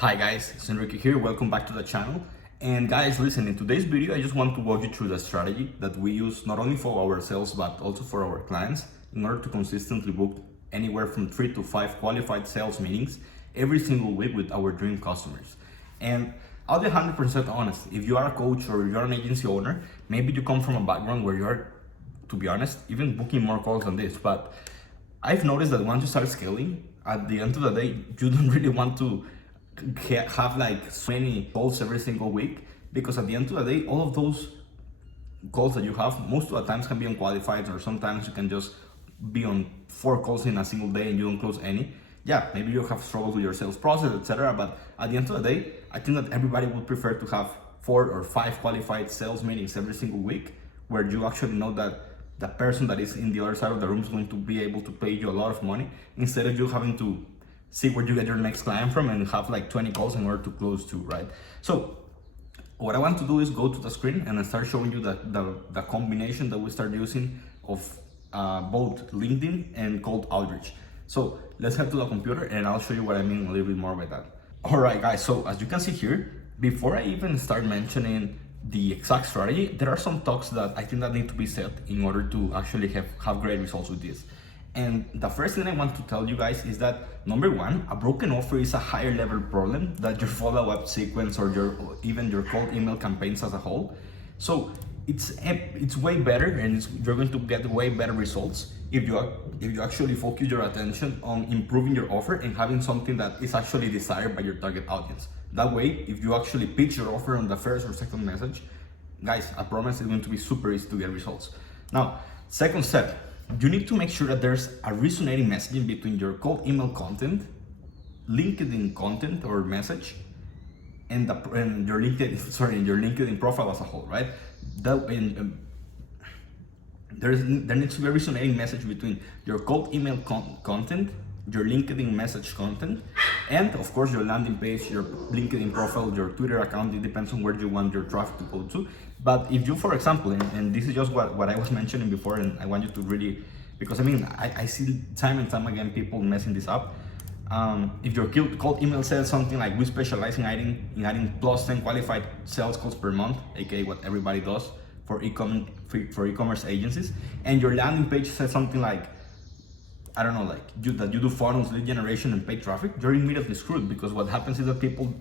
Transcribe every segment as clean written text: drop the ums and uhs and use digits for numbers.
Hi guys, it's Enrique here, welcome back to the channel. And guys, listen, in today's video, I just want to walk you through the strategy that we use not only for ourselves, but also for our clients in order to consistently book anywhere from 3 to 5 qualified sales meetings every single week with our dream customers. And I'll be 100% honest, if you are a coach or you're an agency owner, maybe you come from a background where you're, to be honest, even booking more calls than this, but I've noticed that once you start scaling, at the end of the day, you don't really want to have like so many calls every single week, because at the end of the day, all of those calls that you have, most of the times can be unqualified, or sometimes you can just be on 4 calls in a single day and you don't close any. Yeah, maybe you have struggles with your sales process, etc. But at the end of the day, I think that everybody would prefer to have 4 or 5 qualified sales meetings every single week, where you actually know that the person that is in the other side of the room is going to be able to pay you a lot of money, instead of you having to see where you get your next client from and have like 20 calls in order to close 2, right? So what I want to do is go to the screen and I start showing you the combination that we start using of both LinkedIn and cold outreach. So let's head to the computer and I'll show you what I mean a little bit more by that. All right, guys, so as you can see here, before I even start mentioning the exact strategy, there are some talks that I think that need to be said in order to actually have great results with this. And the first thing I want to tell you guys is that, number one, a broken offer is a higher level problem than your follow-up sequence or even your cold email campaigns as a whole. So it's way better, and you're going to get way better results if you actually focus your attention on improving your offer and having something that is actually desired by your target audience. That way, if you actually pitch your offer on the first or second message, guys, I promise it's going to be super easy to get results. Now, second step, you need to make sure that there's a resonating messaging between your cold email content, LinkedIn content or message, and your LinkedIn profile as a whole, right? There needs to be a resonating message between your cold email content, your LinkedIn message content, and of course your landing page, your LinkedIn profile, your Twitter account. It depends on where you want your traffic to go to. But if you, for example, and this is just what I was mentioning before, and I want you to really, because I mean, I see time and time again people messing this up. If your cold email says something like, we specialize in adding plus 10 qualified sales calls per month, aka what everybody does for e-commerce agencies, and your landing page says something like, I don't know, like that you do funnels, lead generation, and paid traffic, you're immediately screwed, because what happens is that people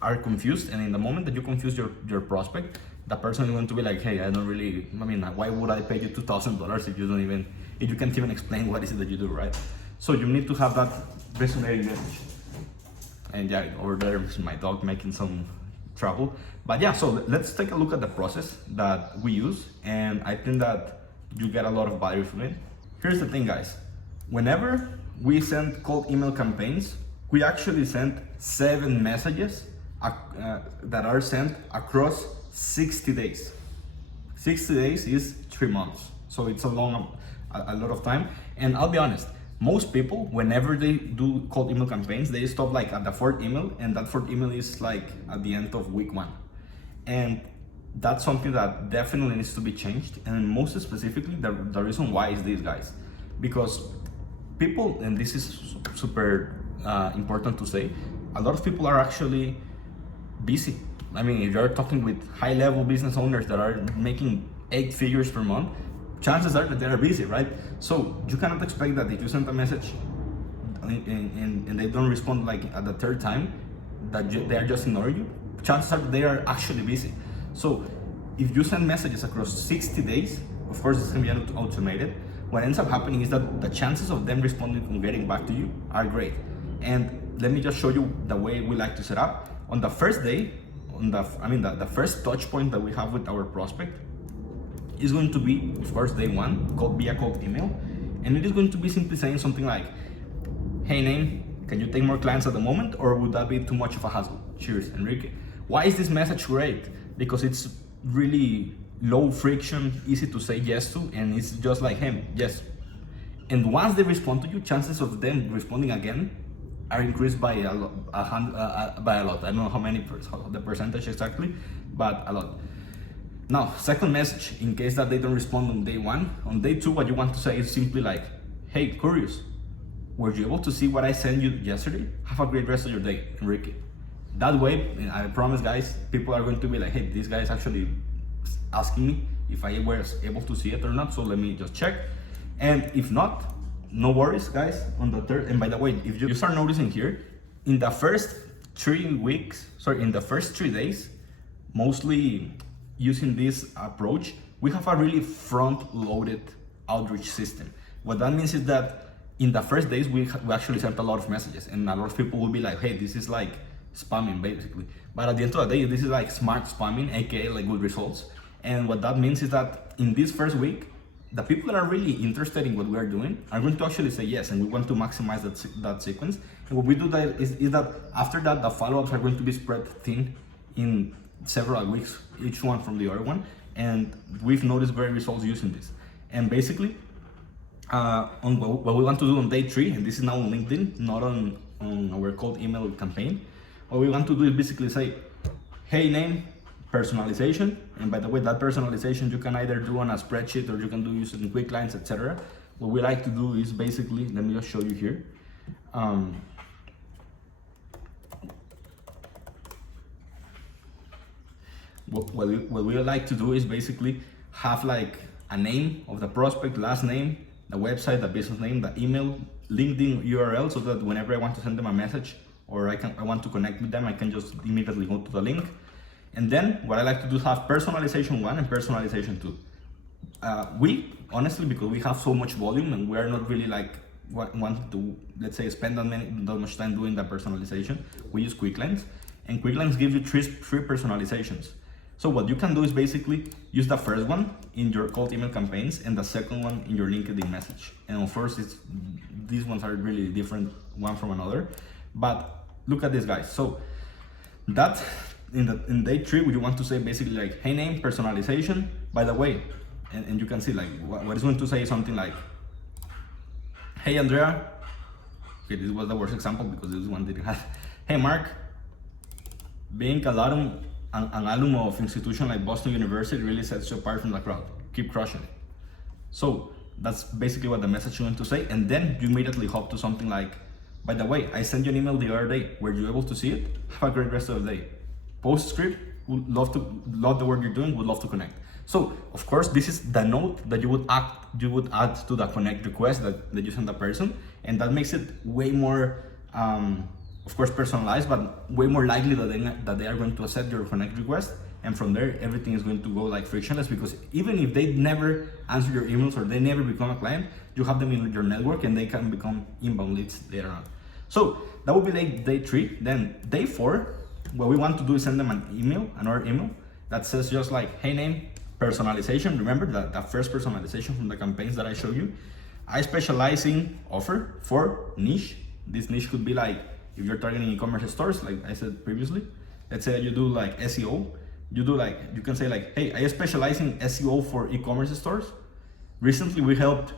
are confused, and in the moment that you confuse your prospect, the person is going to be like, hey, why would I pay you $2,000 if you can't even explain what is it that you do, right? So you need to have that resonating message. And yeah, over there is my dog making some trouble. But yeah, so let's take a look at the process that we use, and I think that you get a lot of value from it. Here's the thing, guys. Whenever we send cold email campaigns, we actually send 7 messages that are sent across 60 days. 60 days is 3 months. So it's a lot of time. And I'll be honest, most people, whenever they do cold email campaigns, they stop like at the 4th email, and that 4th email is like at the end of week 1. And that's something that definitely needs to be changed. And most specifically, the reason why is this, guys, because people, and this is super important to say, a lot of people are actually busy. I mean, if you're talking with high-level business owners that are making 8 figures per month, chances are that they are busy, right? So you cannot expect that if you send a message and they don't respond like at the 3rd time, that they are just ignoring you. Chances are that they are actually busy. So if you send messages across 60 days, of course it's going to be automated. What ends up happening is that the chances of them responding and getting back to you are great. And let me just show you the way we like to set up. On the first day, the first touch point that we have with our prospect is going to be, of course, day 1, called via cold email. And it is going to be simply saying something like, hey name, can you take more clients at the moment, or would that be too much of a hassle? Cheers, Enrique. Why is this message great? Because it's really low friction, easy to say yes to, and it's just like, hey, yes. And once they respond to you, chances of them responding again are increased by a lot. I don't know how many the percentage exactly, but a lot. Now, second message, in case that they don't respond on day 1, on day 2, what you want to say is simply like, hey, curious, were you able to see what I sent you yesterday? Have a great rest of your day, Enrique. That way, I promise guys, people are going to be like, hey, this guy is actually asking me if I was able to see it or not, so let me just check. And if not, no worries guys. On the third, and by the way, if you start noticing here, in the first 3 weeks, sorry, in the first 3 days, mostly using this approach, we have a really front-loaded outreach system. What that means is that in the first days, we actually sent a lot of messages, and a lot of people will be like, hey, this is like spamming basically. But at the end of the day, this is like smart spamming, aka like good results. And what that means is that in this first week, the people that are really interested in what we are doing are going to actually say yes, and we want to maximize that sequence. And what we do that is that after that, the follow-ups are going to be spread thin in several weeks, each one from the other one. And we've noticed great results using this. And basically, on what we want to do on day 3, and this is now on LinkedIn, not on our cold email campaign, what we want to do is basically say, hey name, personalization. And by the way, that personalization you can either do on a spreadsheet or you can do using quick lines, etc. What we like to do is basically, let me just show you here. What we like to do is basically have like a name of the prospect, last name, the website, the business name, the email, LinkedIn URL, so that whenever I want to send them a message or I want to connect with them, I can just immediately go to the link. And then what I like to do is have personalization 1 and personalization 2. We honestly, because we have so much volume and we are not really like want to, let's say, spend that much time doing the personalization, we use quick lines, and quick lines give you three personalizations. So what you can do is basically use the first one in your cold email campaigns and the second one in your LinkedIn message. And of course, these ones are really different one from another. But look at this, guys. So that in day 3, you want to say basically like, hey name, personalization. By the way, and you can see like what is going to say something like, hey Andrea. Okay, this was the worst example because this one didn't have. Hey Mark, being an alum of institution like Boston University really sets you apart from the crowd. Keep crushing it. So that's basically what the message is going to say. And then you immediately hop to something like, by the way, I sent you an email the other day. Were you able to see it? Have a great rest of the day. Postscript, would love the work you're doing, would love to connect. So of course, this is the note that you would add to the connect request that you send the person. And that makes it way more, of course, personalized, but way more likely that they are going to accept your connect request. And from there, everything is going to go like frictionless, because even if they never answer your emails or they never become a client, you have them in your network and they can become inbound leads later on. So that would be like day 3. Then day 4, what we want to do is send them another email that says just like, hey name, personalization. Remember that first personalization from the campaigns that I showed you. I specialize in offer for niche. This niche could be like, if you're targeting e-commerce stores, like I said previously, let's say that you do like SEO, you can say like, hey, I specialize in SEO for e-commerce stores. Recently, we helped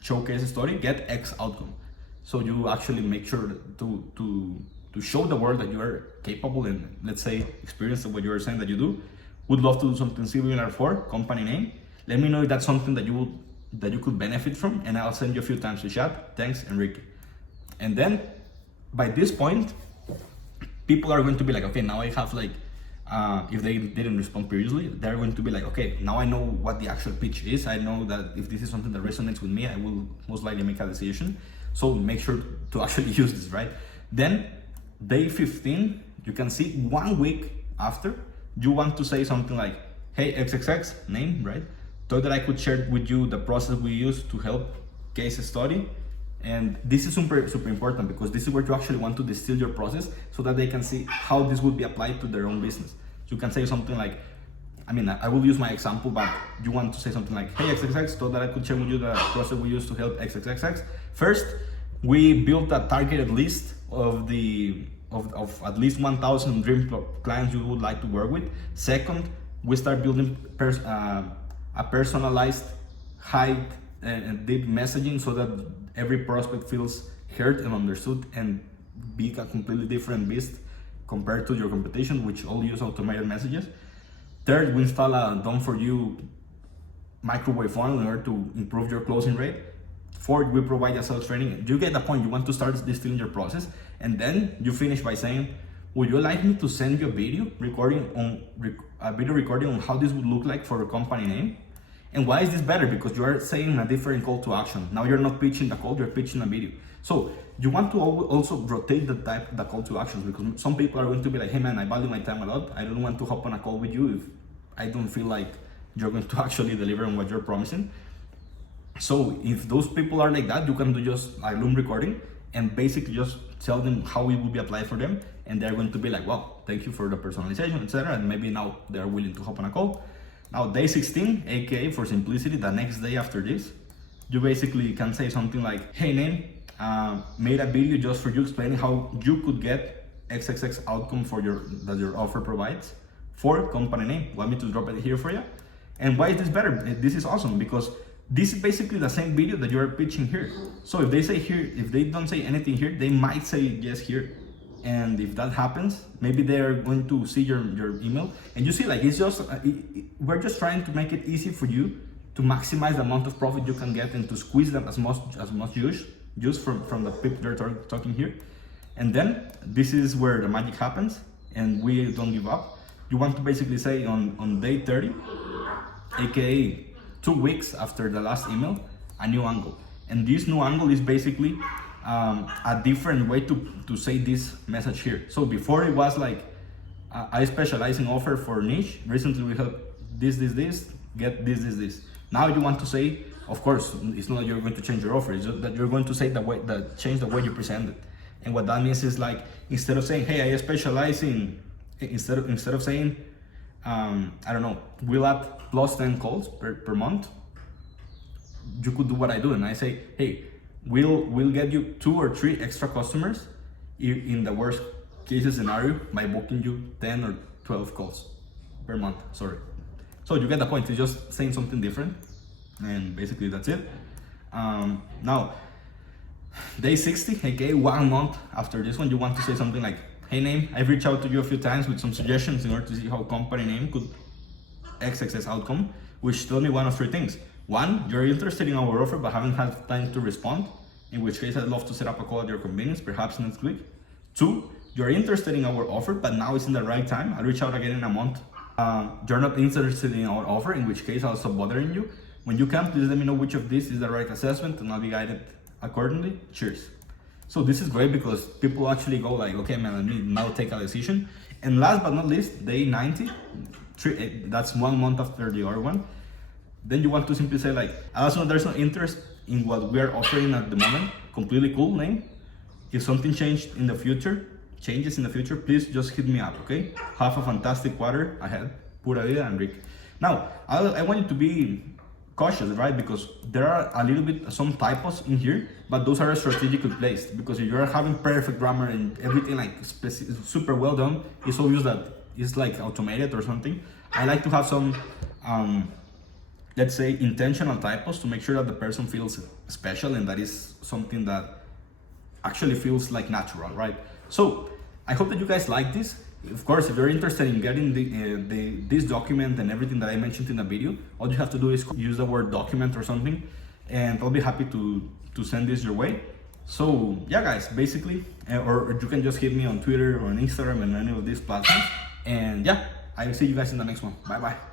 showcase story get X outcome. So you actually make sure to show the world that you are capable and, let's say, experience of what you are saying that you do. Would love to do something similar for company name. Let me know if that's something that you could benefit from, and I'll send you a few times to chat. Thanks, Enrique. And then by this point, people are going to be like, okay, now I have like, if they didn't respond previously, they're going to be like, okay, now I know what the actual pitch is. I know that if this is something that resonates with me, I will most likely make a decision. So make sure to actually use this, right? Then day 15, you can see 1 week after, you want to say something like, hey, XXX, name, right? Thought that I could share with you the process we use to help case study. And this is super important, because this is where you actually want to distill your process so that they can see how this would be applied to their own business. So you can say something like, I will use my example, but you want to say something like, hey XXX, thought that I could share with you the process we use to help XXXX. First, we built a targeted list of at least 1,000 dream clients you would like to work with. Second, we start building a personalized, high and deep messaging so that every prospect feels heard and understood and be a completely different beast compared to your competition, which all use automated messages. Third, we install a done-for-you microwave funnel in order to improve your closing rate. Fourth, we provide a sales training. You get the point. You want to start distilling your process, and then you finish by saying, would you like me to send you a video recording on how this would look like for a company name? And why is this better? Because you are saying a different call to action. Now you're not pitching the call, you're pitching a video. So you want to also rotate the call to actions, because some people are going to be like, hey man, I value my time a lot. I don't want to hop on a call with you if I don't feel like you're going to actually deliver on what you're promising. So if those people are like that, you can do just a Loom recording and basically just tell them how it will be applied for them, and they're going to be like, wow, thank you for the personalization, etc. And maybe now they're willing to hop on a call. Now day 16, aka for simplicity, the next day after this, you basically can say something like, hey name, made a video just for you explaining how you could get XXX outcome for that your offer provides for company name. Want me to drop it here for you? And why is this better? This is awesome because this is basically the same video that you're pitching here. So if they say here, if they don't say anything here, they might say yes here. And if that happens, maybe they're going to see your email. And you see, like, it's just, we're just trying to make it easy for you to maximize the amount of profit you can get and to squeeze them as much use from the people they're talking here. And then this is where the magic happens, and we don't give up. You want to basically say on day 30, aka 2 weeks after the last email, a new angle. And this new angle is basically a different way to say this message here. So before it was like, I specialize in offer for niche. Recently we help this, get this. Now you want to say, of course, it's not that you're going to change your offer, it's just that you're going to say change the way you present it. And what that means is like, instead of saying, hey, I specialize in, instead of saying, I don't know, we'll add plus 10 calls per month, you could do what I do, and I say, hey, we'll get you 2 or 3 extra customers in the worst case scenario by booking you 10 or 12 calls per month. Sorry. So you get the point. It's just saying something different, and basically that's it. Now, day 60, aka 1 month after this one, you want to say something like, hey name, I've reached out to you a few times with some suggestions in order to see how company name could XXX outcome, which told me one of 3 things. 1, you're interested in our offer but haven't had time to respond, in which case I'd love to set up a call at your convenience, perhaps next week. 2, you're interested in our offer but now it's in the right time, I'll reach out again in a month. You're not interested in our offer, in which case I'll stop bothering you. When you can, please let me know which of these is the right assessment and I'll be guided accordingly. Cheers. So this is great because people actually go like, okay man, let me now take a decision. And last but not least, day 90, that's 1 month after the other one. Then you want to simply say like, as long as there's no interest in what we are offering at the moment, completely cool name. If something changes in the future, please just hit me up, okay? Have a fantastic quarter ahead. Pura vida, Enrique. Now, I want you to be cautious, right? Because there are a little bit, some typos in here, but those are strategically placed. Because if you're having perfect grammar and everything like super well done, it's obvious that it's like automated or something. I like to have some, let's say, intentional typos to make sure that the person feels special and that is something that actually feels like natural, right? So I hope that you guys like this. Of course, if you're interested in getting this document and everything that I mentioned in the video, all you have to do is use the word document or something, and I'll be happy to send this your way. So yeah, guys, basically, or you can just hit me on Twitter or on Instagram and any of these platforms. And yeah, I will see you guys in the next one. Bye bye.